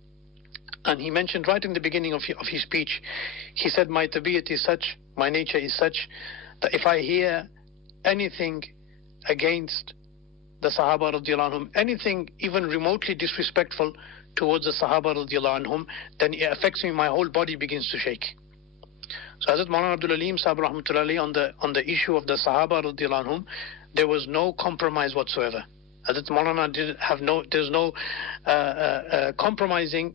and he mentioned right in the beginning of his speech, he said, my tabiyat is such, my nature is such, that if I hear anything against the Sahaba radiallahu anhum, anything even remotely disrespectful towards the Sahaba radiallahu anhum, then it affects me, my whole body begins to shake. So Hazrat Maulana Abdul Aleem Sahib rahmatullahi on the issue of the Sahaba radiallahu anhum, there was no compromise whatsoever. Hazrat Maulana there's no compromising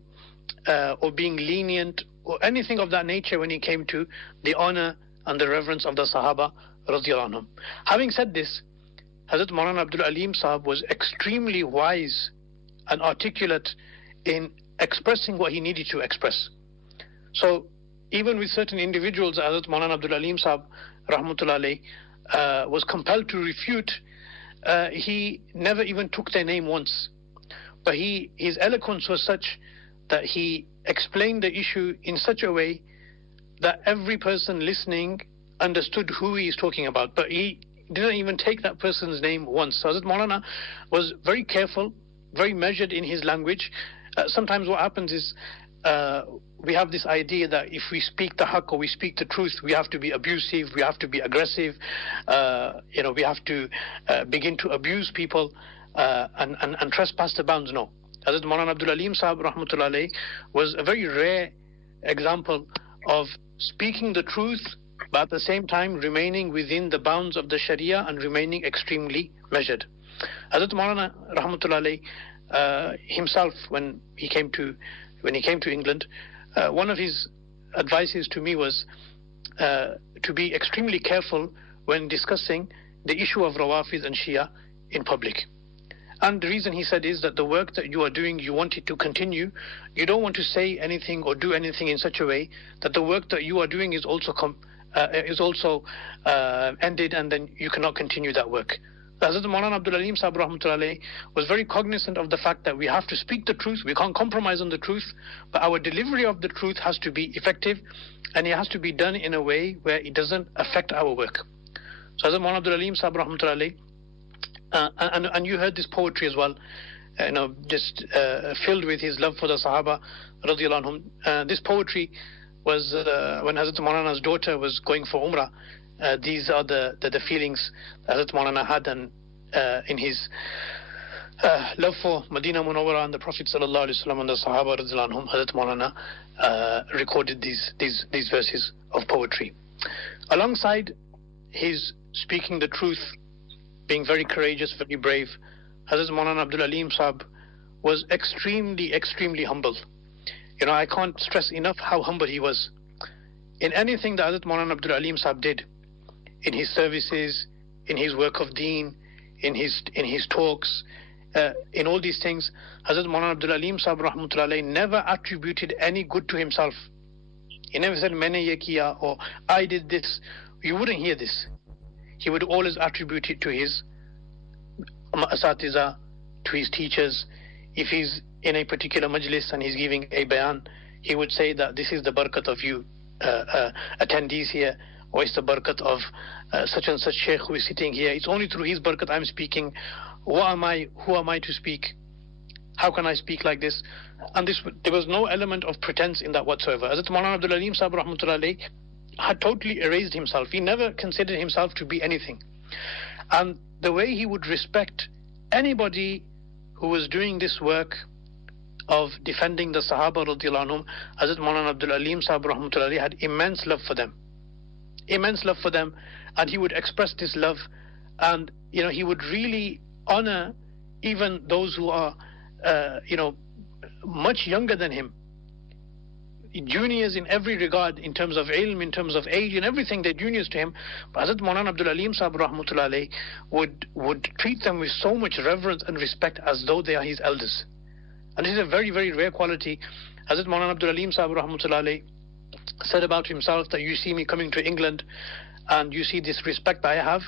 or being lenient or anything of that nature when he came to the honor and the reverence of the Sahaba radiallahu anhum. Having said this, Hazrat Maulana Abdul Aleem Sahab was extremely wise and articulate in expressing what he needed to express. So even with certain individuals, Hazrat Maulana Abdul Aleem Sahab rahmatullah alayh was compelled to refute, he never even took their name once. But his eloquence was such that he explained the issue in such a way that every person listening understood who he is talking about. But he didn't even take that person's name once. So Hazrat Maulana was very careful, very measured in his language. Sometimes what happens is we have this idea that if we speak the haqq or we speak the truth, we have to be abusive, we have to be aggressive, we have to begin to abuse people and trespass the bounds. No. Hazrat Maulana Abdul Aleem Sahab rahmatullah alayh was a very rare example of speaking the truth, but at the same time remaining within the bounds of the Sharia and remaining extremely measured. Hazrat Maulana rahmatullah alayh himself, when he came to England, one of his advices to me was to be extremely careful when discussing the issue of Rawafid and Shia in public. And the reason he said is that the work that you are doing, you want it to continue. You don't want to say anything or do anything in such a way that the work that you are doing is also ended, and then you cannot continue that work. Hazrat Maulana Abdul Aleem Sahab rahmatullah alayh was very cognizant of the fact that we have to speak the truth, we can't compromise on the truth, but our delivery of the truth has to be effective, and it has to be done in a way where it doesn't affect our work. So Hazrat Maulana Abdul Aleem Sahab rahmatullah alayh, and you heard this poetry as well, just filled with his love for the Sahaba radiallahu anhum. This poetry was when Hazrat Maulana's daughter was going for Umrah. These are the feelings Hazrat Maulana had, and in his love for Medina Munawwara and the Prophet sallallahu alaihi wasallam and the Sahaba radiallahu anhum, Hazrat Maulana recorded these verses of poetry. Alongside his speaking the truth, being very courageous, very brave, Hazrat Maulana Abdul Aleem Sahab was extremely, extremely humble. I can't stress enough how humble he was. In anything that Hazrat Maulana Abdul Aleem Sahab did, in his services, in his work of deen, in his talks, in all these things, Hazrat Maulana Abdul Aleem Sahab rahmatullah alayh never attributed any good to himself. He never said, "Maine ye kiya," or "I did this." You wouldn't hear this. He would always attribute it to his asatiza, to his teachers. If he's in a particular majlis and he's giving a bayan, he would say that this is the barakat of you attendees here, or it's the barakat of such and such sheikh who is sitting here. It's only through his barakat I'm speaking. Who am I to speak? How can I speak like this? And there was no element of pretense in that whatsoever. Hazrat Maulana Abdul Aleem Sahab rahmatullah alayh had totally erased himself. He never considered himself to be anything. And the way he would respect anybody who was doing this work of defending the Sahaba radiallahu anhum, Hazrat Maulana Abdul Aleem Sahab rahmatullah alayh had immense love for them. Immense love for them, and he would express this love, and he would really honor even those who are much younger than him, juniors in every regard, in terms of ilm, in terms of age, and everything. They're juniors to him. But Hazrat Maulana Abdul Aleem Sahab rahmatullah alayh would treat them with so much reverence and respect as though they are his elders. And this is a very, very rare quality. Hazrat Maulana Abdul Aleem Sahab rahmatullah alayh said about himself that you see me coming to England and you see this respect I have.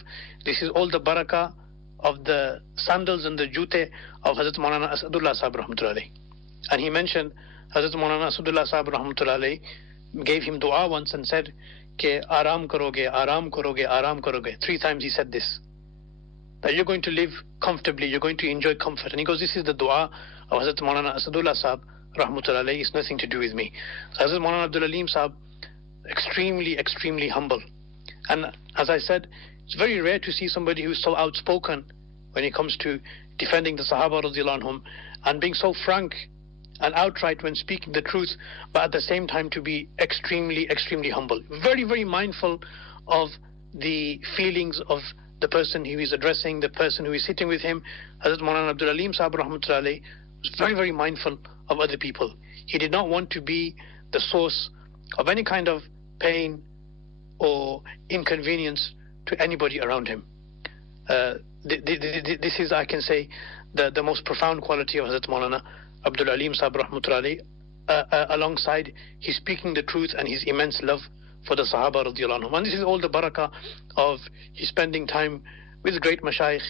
This is all the barakah of the sandals and the jute of Hazrat Maulana Asadullah Sahab rahmatullah alayh. And he mentioned Hazrat Maulana Asadullah Sahab rahmatullah alayh gave him dua once and said, Ke aram karoge, aram karoge, aram karoge. 3 times he said this, that you're going to live comfortably, you're going to enjoy comfort. And he goes, this is the dua of Hazrat Maulana Asadullah Sahab rahmatullah alayh. It's nothing to do with me. So Hazrat Maulana Abdul Aleem Sahab, extremely, extremely humble. And as I said, it's very rare to see somebody who's so outspoken when it comes to defending the Sahaba radiallahu anhum and being so frank and outright when speaking the truth, but at the same time to be extremely, extremely humble. Very, very mindful of the feelings of the person who is addressing, the person who is sitting with him. Hazrat Maulana Abdul Aleem Sahab rahmatullah alayh was very, very mindful of other people. He did not want to be the source of any kind of pain or inconvenience to anybody around him. This is, I can say, the most profound quality of Hazrat Maulana Abdul Aleem Sahib Rahmatullahi, alongside his speaking the truth and his immense love for the Sahaba radiallahu anhum. And this is all the barakah of his spending time with great mashayikh,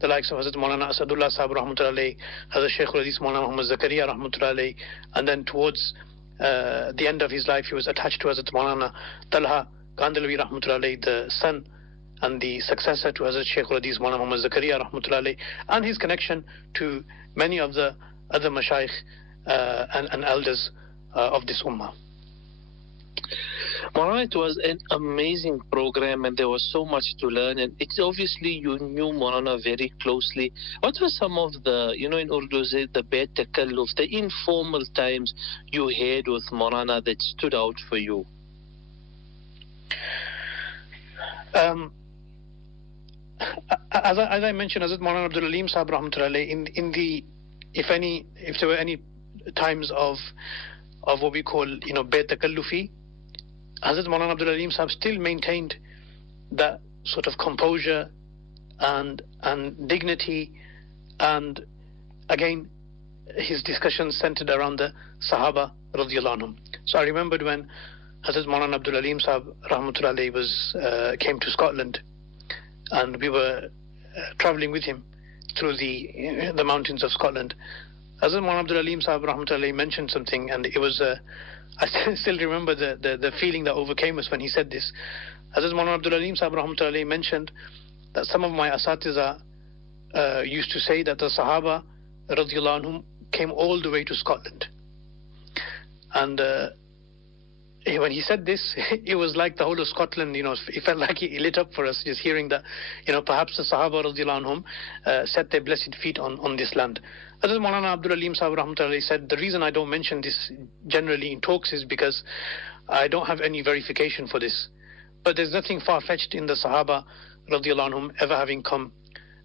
the likes of Hazrat Maulana Asadullah Sahib Rahmatullahi, Hazrat Shaykh Hadith Maulana Muhammad Zakaria Rahmatullahi, and then towards the end of his life he was attached to Hazrat Maulana Talha Kandalawi Rahmatullahi, the son and the successor to Hazrat Shaykh Hadith Maulana Muhammad Zakaria Rahmatullahi, and his connection to many of the other mashayikh and elders of this ummah. Maulana, it was an amazing program and there was so much to learn, and it's obviously you knew Maulana very closely. What were some of the, in Urdu say, the bet takalluf, the informal times you had with Maulana that stood out for you? As I mentioned, Hazrat Maulana Abdul Aleem Sahib Rahmatullahi, if there were any times of what we call, bet takallufi, Hazrat Maulana Abdul Aleem Sahib still maintained that sort of composure and dignity, and again his discussions centered around the Sahaba radiallahu anhum. So I remembered when Hazrat Maulana Abdul Aleem Sahib Rahmatullahi came to Scotland, and we were travelling with him through the mountains of Scotland. Hazrat Maulana Abdul Aleem Sahib Rahmatullahi mentioned something, and it was I still remember the feeling that overcame us when he said this. Hazrat Maulana Abdul Aleem Sahib Rahmatullahi mentioned that some of my asatiza used to say that the Sahaba radiallahu anhum came all the way to Scotland. And when he said this, it was like the whole of Scotland, it felt like it lit up for us just hearing that, perhaps the Sahaba radiallahu anhum set their blessed feet on this land. Hazrat Maulana Abdul Aleem Sahib Rahmatullahi said, the reason I don't mention this generally in talks is because I don't have any verification for this. But there's nothing far-fetched in the Sahaba radiallahu anhum ever having come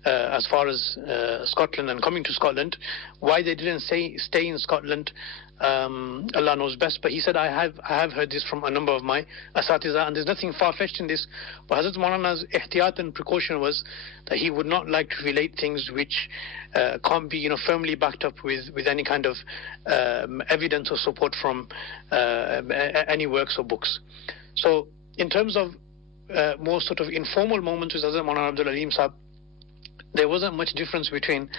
as far as Scotland and coming to Scotland. Why they didn't stay in Scotland, Allah knows best. But he said, I have heard this from a number of my asatiza, and there's nothing far-fetched in this. But Hazrat Maulana's ihtiyat and precaution was that he would not like to relate things which can't be firmly backed up with any kind of evidence or support from any works or books. So in terms of more sort of informal moments with Hazrat Maulana Abdul Aleem Sahib, there wasn't much difference between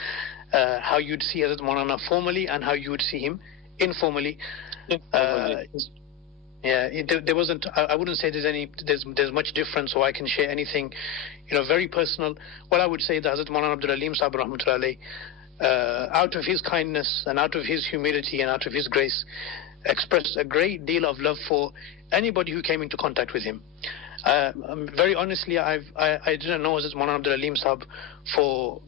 how you'd see Hazrat Maulana formally and how you would see him informally. There wasn't. I wouldn't say there's much difference, so I can share anything, very personal. What I would say that Hazrat Maulana Abdul Aleem Sahib Rahmatullahi, out of his kindness and out of his humility and out of his grace, expressed a great deal of love for anybody who came into contact with him. Very honestly, I didn't know Hazrat Maulana Abdul Aleem Sahib for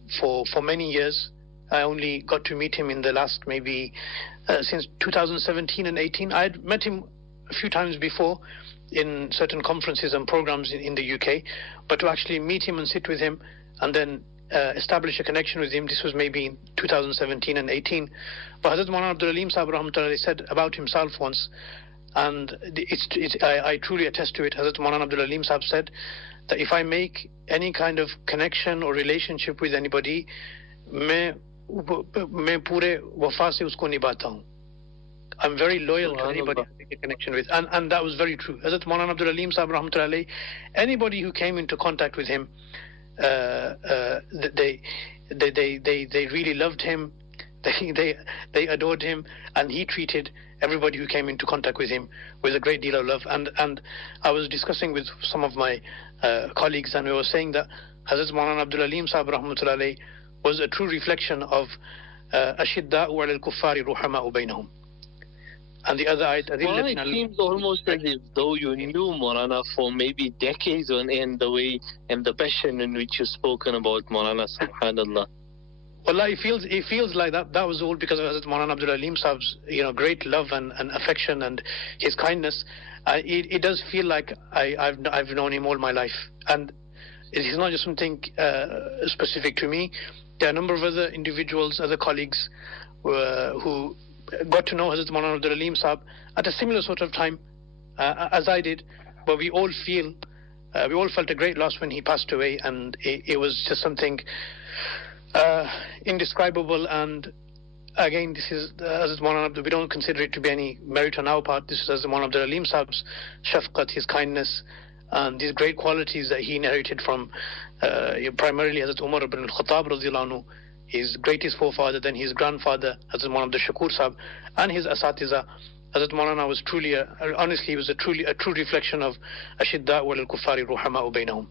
many years. I only got to meet him in the last maybe since 2017 and 18. I had met him a few times before in certain conferences and programs in the UK, but to actually meet him and sit with him and then establish a connection with him, this was maybe in 2017 and 18. But Hazrat Maulana Abdul Aleem Sahib Rahmatullahi said about himself once, and I truly attest to it. Hazrat Maulana Abdul Aleem Sahib said that if I make any kind of connection or relationship with anybody, मैं पूरे वफा से उसको निभाता हूँ. I'm very loyal to anybody I make a connection with, and that was very true. Hazrat Maulana Abdul Aleem Sahib Rahmatullahi, anybody who came into contact with him, they really loved him. They adored him, and he treated everybody who came into contact with him with a great deal of love. And I was discussing with some of my colleagues, and we were saying that Hazrat Maulana Abdul Aleem Sahib Rahmatullahi was a true reflection of Ashidda'u 'alal kuffari ruhama'u bainahum. And the other ayat, it seems almost as if though you knew Maulana for maybe decades on end, the way and the passion in which you've spoken about Maulana, subhanallah. Wallah, it feels like that was all because of Hazrat Maulana Abdul Aleem Sahib's great love and affection and his kindness. It does feel like I've known him all my life, and it is not just something specific to me. There are a number of other individuals, other colleagues who got to know Hazrat Maulana Abdul Aleem Sahib at a similar sort of time as I did, but we all feel we all felt a great loss when he passed away, and it was just something indescribable. And again, this is as one of we don't consider it to be any merit on our part. This is as one of the Aleem Sahib's shafqat, his kindness, and these great qualities that he inherited from primarily Hazrat Umar ibn al-Khattab radhiyallahu anhu, his greatest forefather, then his grandfather Hazrat Maulana Abdul Shakur Sahib, and his asatiza. Hazrat Maulana was truly, honestly, he was a true reflection of ashidda wal kuffari ruhama'u bainahum.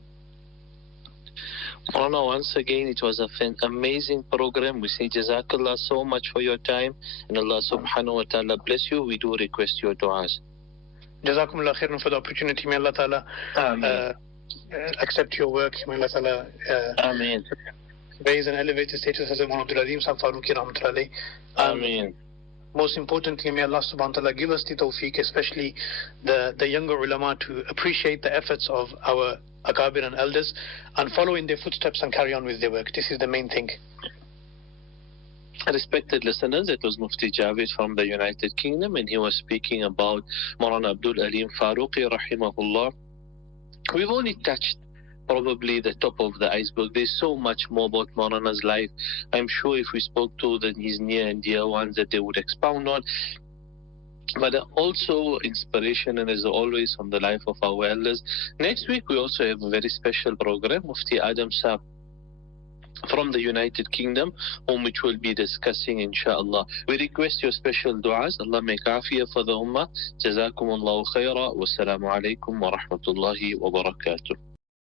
Maulana, once again, it was an amazing program. We say Jazakallah so much for your time, and Allah subhanahu wa ta'ala bless you. We do request your du'as. Jazakumullah khairan for the opportunity. May Allah ta'ala accept your work. May Allah ta'ala Ameen. raise and elevate the status as one of the Aleem Sahib Farooqi rahmatullahi. Ameen. Most importantly, may Allah subhanahu wa ta'ala give us the tawfiq, especially the younger ulama, to appreciate the efforts of our akabir and elders and follow in their footsteps and carry on with their work. This is the main thing. Respected listeners, it was Mufti Jawed from the United Kingdom, and he was speaking about Maulana Abdul Aleem Farooqi rahimahullah. We've only touched probably the top of the iceberg. There's so much more about Maulana's life. I'm sure if we spoke to his near and dear ones, that they would expound on. But also inspiration, and as always, from the life of our elders. Next week, we also have a very special program, Mufti Adam Sahib from the United Kingdom, which we'll be discussing, inshallah. We request your special du'as. Allah make afiyah for the ummah. Jazakumullahu khaira. Wassalamu alaikum wa rahmatullahi wa barakatuh.